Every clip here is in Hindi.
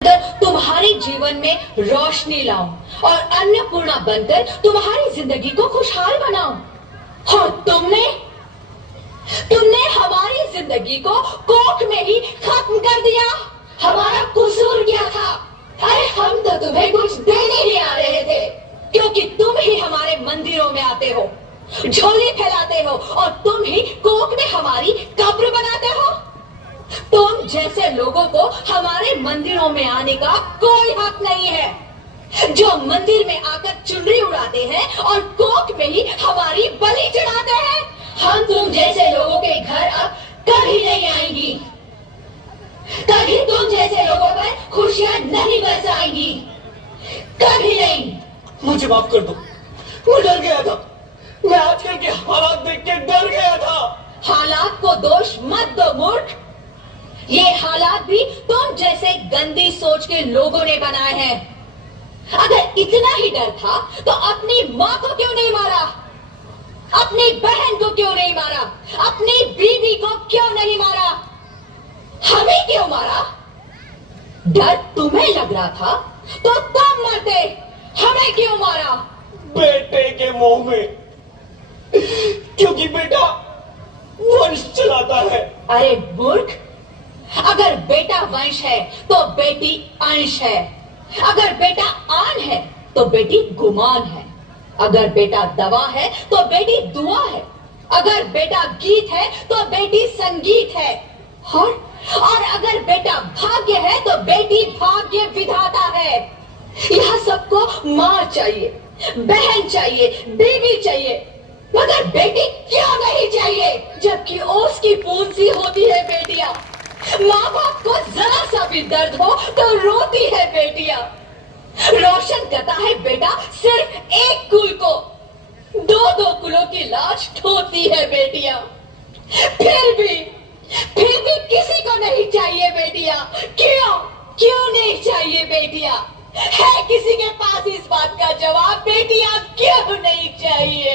तुम्हारे जीवन में रोशनी लाऊं और अन्नपूर्णा बनकर तुम्हारी जिंदगी को खुशहाल बनाऊं। और तुमने हमारी जिंदगी को कोख में ही खत्म कर दिया। हमारा कसूर क्या था? अरे हम तो तुम्हें कुछ देने ही आ रहे थे, क्योंकि तुम ही हमारे मंदिरों में आते हो, झोली फैलाते हो, और तुम ही कोख में हमारी कब्र बनाते हो। तुम जैसे लोगों को हमारे मंदिरों में आने का कोई हक नहीं है, जो मंदिर में आकर चुनरी उड़ाते हैं और कोख में ही हमारी बलि चढ़ाते हैं। हम तुम जैसे लोगों के घर अब कभी नहीं आएंगी, कभी तुम जैसे लोगों पर खुशियां नहीं बरसाएंगी, कभी नहीं। मुझे माफ कर दो, मैं डर गया था। मैं आजकल के हालात देख के डर गया था। हालात को दोष मत दो मूर्ख, ये हालात भी तुम जैसे गंदी सोच के लोगों ने बनाए हैं। अगर इतना ही डर था तो अपनी माँ को क्यों नहीं मारा, अपनी बहन को क्यों नहीं मारा, अपनी बीवी को क्यों नहीं मारा, हमें क्यों मारा? डर तुम्हें लग रहा था तो तुम मरते, हमें क्यों मारा? बेटे के मोह में, क्योंकि बेटा वंश चलाता है। अरे मूर्ख, अगर बेटा वंश है तो बेटी अंश है, अगर बेटा आन है तो बेटी गुमान है, अगर बेटा दवा है तो बेटी दुआ है, अगर बेटा गीत है तो बेटी संगीत है, और अगर बेटा भाग्य है तो बेटी भाग्य विधाता है। यह सबको मां चाहिए, बहन चाहिए, बीवी चाहिए, मगर बेटी क्यों नहीं चाहिए? जबकि ओस की बूंद सी होती है बेटियां, माँ बाप को जरा सा भी दर्द हो तो रोती है बेटियां। रोशन करता है बेटा सिर्फ एक कुल को, दो दो कुलों की लाश ढोती है बेटियां। फिर भी किसी को नहीं चाहिए बेटियां। क्यों नहीं चाहिए बेटियां? है किसी के पास इस बात का जवाब? बेटियां क्यों नहीं चाहिए?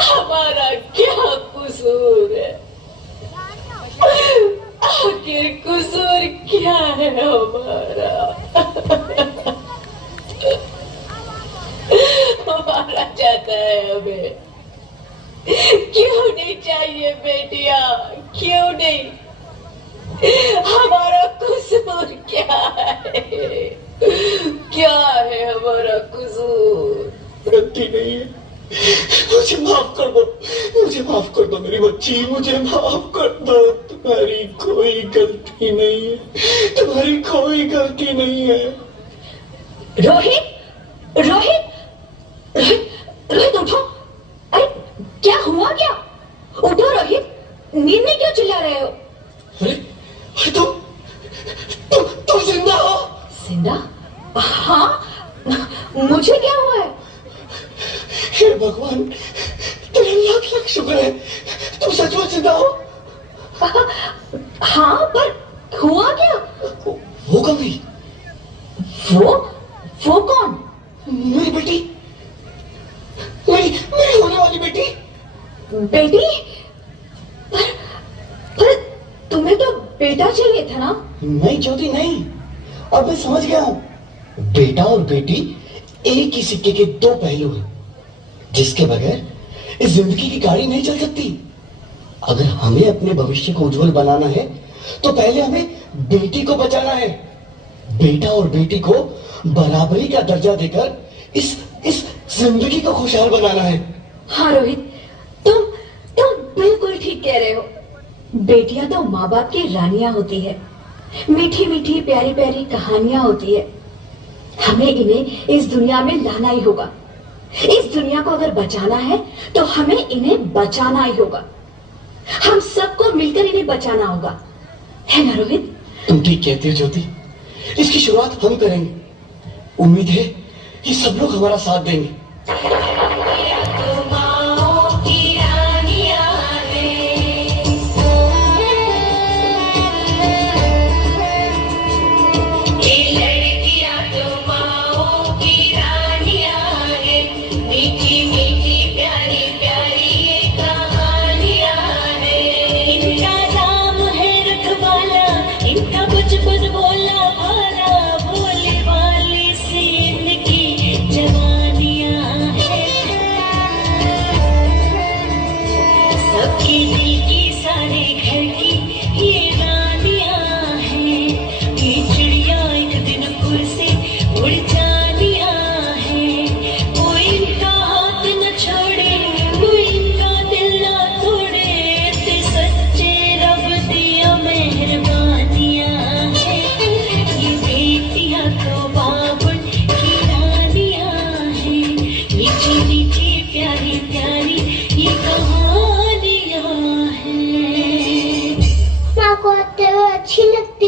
हमारा क्या कसूर है? आखिर कसूर क्या है हमारा? हमारा चाहता है हमें। क्यों नहीं चाहिए बेटिया? क्यों नहीं? हमारा कसूर क्या है? क्या है हमारा कसूर? गलती नहीं है, मुझे माफ कर दो, मुझे माफ कर दो मेरी बच्ची, मुझे माफ कर दो। तुम्हारी कोई गलती नहीं है, तुम्हारी कोई गलती नहीं है। रोहित, रोहित, रोहित, रोहित उठो। अरे क्या हुआ? क्या? उठो रोहित, नींद में क्यों चिल्ला रहे हो? अरे तुम जिंदा हो? जिंदा? हाँ, मुझे क्या हुआ है? हे भगवान, तेरा लाख लाख शुक्र है, तुम सचमुच जिंदा हो। हाँ, पर हुआ क्या? वो कौन गई? वो कौन? मेरी बेटी, मेरी होने वाली बेटी। बेटी? पर तुम्हें तो बेटा चाहिए था ना? नहीं ज्योति, नहीं, अब मैं समझ गया हूँ। बेटा और बेटी एक ही सिक्के के दो पहलू हैं, जिसके बगैर इस जिंदगी की गाड़ी नहीं चल सकती। अगर हमें अपने भविष्य को उज्जवल बनाना है तो पहले हमें बेटी को बचाना है। बेटा और बेटी को बराबरी का दर्जा देकर इस जिंदगी को खुशहाल बनाना है। हाँ रोहित, तुम बिल्कुल ठीक कह रहे हो। बेटियां तो माँ बाप की रानियां होती है, मीठी मीठी प्यारी प्यारी कहानियां होती है। हमें इन्हें इस दुनिया में लाना ही होगा। इस दुनिया को अगर बचाना है तो हमें इन्हें बचाना ही होगा। हम सबको मिलकर इन्हें बचाना होगा, है ना रोहित? तुम ठीक कहती हो ज्योति, इसकी शुरुआत हम करेंगे। उम्मीद है कि सब लोग हमारा साथ देंगे। इनका कुछ बोलना आते हुए अच्छी लगती